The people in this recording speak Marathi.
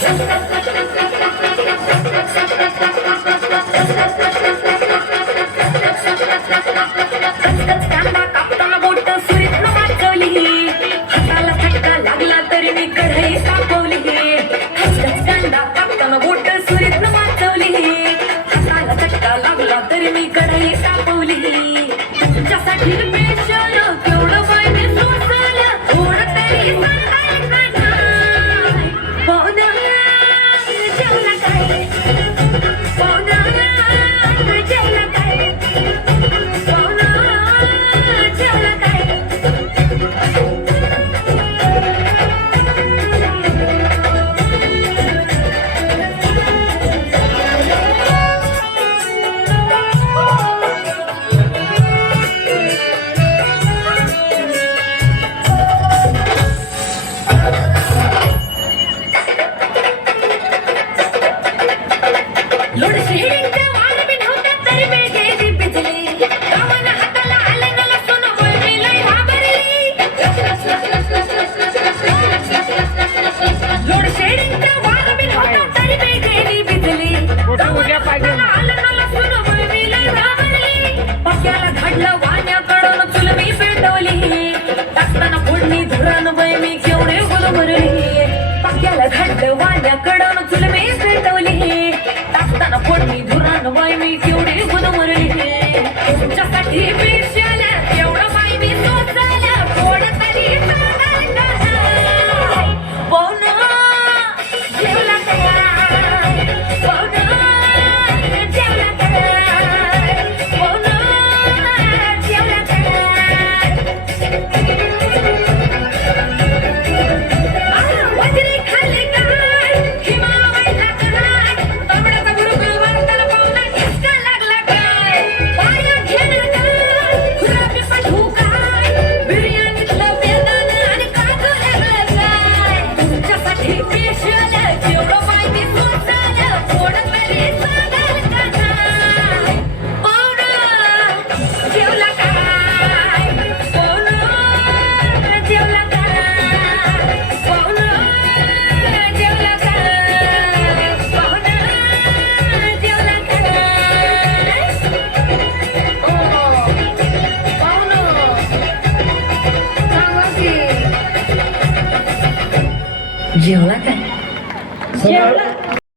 कांदा कापताना बोट सुरीत वाचवली, हाताला फटका लागला तरी मी कढई तापवली. कांदा कापताना बोट सुरीत वाचवली, हाताला फटका लागला तरी मी कढई तापवली. तुझ्यासाठी पेशल केवढं पाहिजे सोसायला, थोडं तरी सांगायचं नाही. पाहुणा जेवला काय, पाहुणा जेवला काय, पाहुणा जेवला काय. लोडशेडिंगच्या वार बी नव्हत्या तरी बेगेची बिजली, गावानं हाताला आलं ना लसूण वळली लई घाबरली. लोडशेडिंगच्या वार बी नव्हत्या तरी बेगेची बिजली, गावानं हाताला आलं ना लसूण वळली लई घाबरली. पक्याला घडलं वाण्याकडून चूल मी पेटवली, टाकताना फोडणी धुरण बाई मी केवढे गुलमरली. पक्याला घडलं वाण्याकडून चूल मी पेटवली, टाकताना फोडणी धुरण बाई मी केवढी गुदमरली. तुमच्यासाठी पेशल एवढं बाई मी सोचलं, थोड तरी सांगाल का. पाहुणा जेवला काय, पाहुणा जेवला काय, पाहुणा जेवला काय. वजरी खाल्ली काय, हिमावळला काय, तांबड्याचा गुरुकुल वार्ताला पाहुणा ठसका लागला काय. पाया घेणं काय, खुरापी पाठवू काय, बिर्याणीतलं बेदान आणि काजू लागलं काय. तुमच्यासाठी पेशल जेवढं माहिती सोचाल, थोडं तरी सांगाल का नाही. पाहुणा जेवला काय, पाहुणा जेवला काय, पाहुणा जेवला काय, पाहुणा जेवला काय. ओ पाहुणं सांगा की जेवला काय. जेवला